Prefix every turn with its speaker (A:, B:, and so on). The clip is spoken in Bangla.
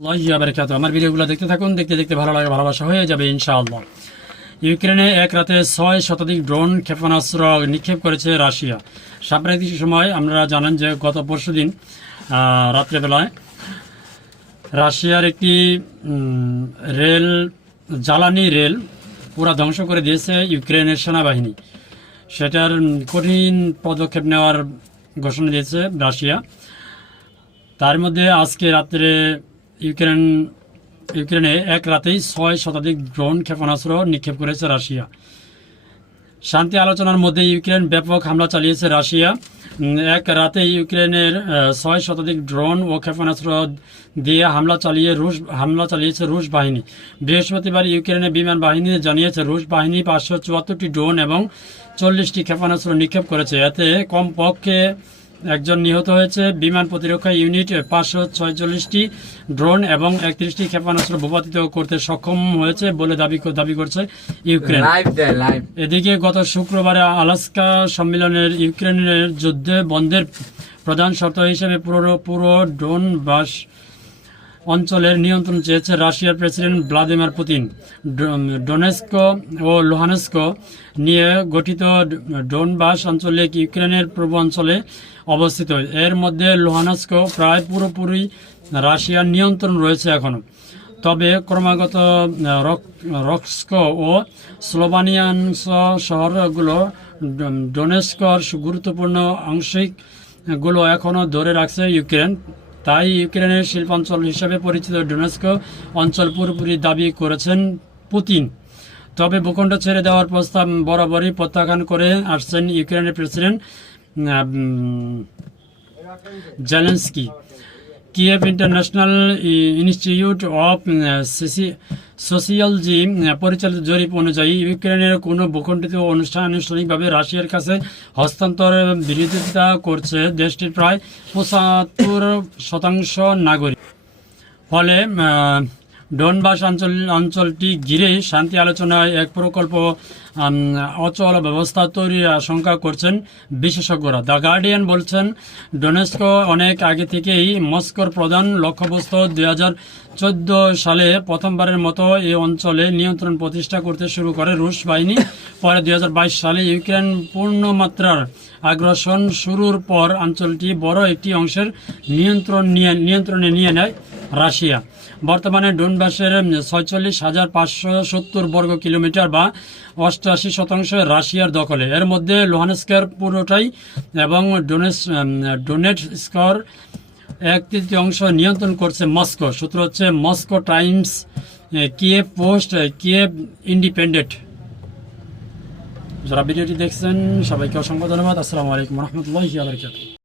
A: আল্লাহ বারাকাতু আমার ভিডিওগুলো দেখতে থাকুন দেখতে দেখতে ভালো লাগে ভালোবাসা হয়ে যাবে ইনশাআল্লাহ। ইউক্রেনে এক রাতে ছয় শতাধিক ড্রোন ক্ষেপণাস্ত্র নিক্ষেপ করেছে রাশিয়া। সাম্প্রতিক সময় আপনারা জানেন যে গত পরশুদিন আহ, রাত্রেবেলায় রাশিয়ার একটি রেল জ্বালানি রেল পুরা ধ্বংস করে দিয়েছে ইউক্রেনের সেনাবাহিনী। সেটার কঠিন পদক্ষেপ নেওয়ার ঘোষণা দিয়েছে রাশিয়া। তার মধ্যে আজকে রাত্রে ইউক্রেন, ইউক্রেনে এক রাতেই ছয় শতাধিক ড্রোন ক্ষেপণাস্ত্র নিক্ষেপ করেছে রাশিয়া। শান্তি আলোচনার মধ্যে ইউক্রেন ব্যাপক হামলা চালিয়েছে রাশিয়া। এক রাতে ইউক্রেনের ছয় শতাধিক ড্রোন ও ক্ষেপণাস্ত্র দিয়ে হামলা চালিয়ে রুশ, হামলা চালিয়েছে রুশ বাহিনী। বৃহস্পতিবার ইউক্রেনের বিমান বাহিনী জানিয়েছে, রুশ বাহিনী পাঁচশো চুয়াত্তরটি ড্রোন এবং চল্লিশটি ক্ষেপণাস্ত্র নিক্ষেপ করেছে। এতে কমপক্ষে একজন নিহত হয়েছে। বিমান প্রতিরক্ষা ইউনিট পাঁচশো ছয়চল্লিশটি ড্রোন এবং একত্রিশটি ক্ষেপণাস্ত্র ভূপাতিত করতে সক্ষম হয়েছে বলে দাবি দাবি করছে ইউক্রেন। এদিকে গত শুক্রবারে আলাস্কা সম্মেলনের ইউক্রেনের যুদ্ধে বন্ধের প্রধান শর্ত হিসেবে পুরো পুরো ড্রোন বাস অঞ্চলের নিয়ন্ত্রণ চেয়েছে রাশিয়ার প্রেসিডেন্ট ভ্লাদিমির পুতিন। ডোনেস্ক ও লোহানেস্ক নিয়ে গঠিত ডোনবাস আঞ্চলিক ইউক্রেনের পূর্ব অঞ্চলে অবস্থিত। এর মধ্যে লোহানেস্ক প্রায় পুরোপুরি রাশিয়ার নিয়ন্ত্রণ রয়েছে এখনও। তবে ক্রমাগত রক্স্ক ও স্লোভানিয়ানস শহরগুলো ডোনেস্কর গুরুত্বপূর্ণ আংশিকগুলো এখনও ধরে রাখছে ইউক্রেন। তাই ইউক্রেনের শিল্পাঞ্চল হিসেবে পরিচিত ডোনেস্কো অঞ্চল পুরোপুরি দাবি করেছেন পুতিন। তবে ভূখণ্ড ছেড়ে দেওয়ার প্রস্তাব বরাবরই প্রত্যাখ্যান করে আসছেন ইউক্রেনের president Zelensky. Kyiv International Institute of sociology পরিচালিত জরিপ অনুযায়ী ইউক্রেনের কোনো ভূখণ্ডিত অনুষ্ঠান আনুষ্ঠানিকভাবে রাশিয়ার কাছে হস্তান্তরের বিরোধিতা করছে দেশটির প্রায় পঁচাত্তর শতাংশ নাগরিক। ফলে ডনবাস অঞ্চল অঞ্চলটি ঘিরে শান্তি আলোচনায় এক প্রকল্প অচল ব্যবস্থা তৈরির আশঙ্কা করছেন বিশেষজ্ঞরা। দ্য গার্ডিয়ান বলছেন, ডোনেস্ক অনেক আগে থেকেই মস্কোর প্রধান লক্ষ্যবস্তু দুই চোদ্দ সালে প্রথমবারের মতো এই অঞ্চলে নিয়ন্ত্রণ প্রতিষ্ঠা করতে শুরু করে রুশ বাহিনী। পরে দুই হাজার বাইশ সালে ইউক্রেন পূর্ণমাত্রার আগ্রাসন শুরুর পর অঞ্চলটি বড় একটি অংশের নিয়ন্ত্রণ নিয়ে নিয়ন্ত্রণে নিয়ে নেয়। রাশিয়া। বর্তমানে ডোনবাসের ছয়চল্লিশ হাজার পাঁচশো সত্তর বর্গ কিলোমিটার বা অষ্টআশি শতাংশ রাশিয়ার দখলে। এর মধ্যে লোহানস্কের পুরোটাই এবং ডোনেস ডোনেট স্কর এক তৃতীয়াংশ নিয়ন্ত্রণ করছে মস্কো। সূত্র হচ্ছে Moscow Times Kyiv Post Kyiv Independent. যারা ভিডিওটি দেখছেন, সবাইকে অসংখ্য ধন্যবাদ। আসসালামু আলাইকুম রহমতুল্লাহ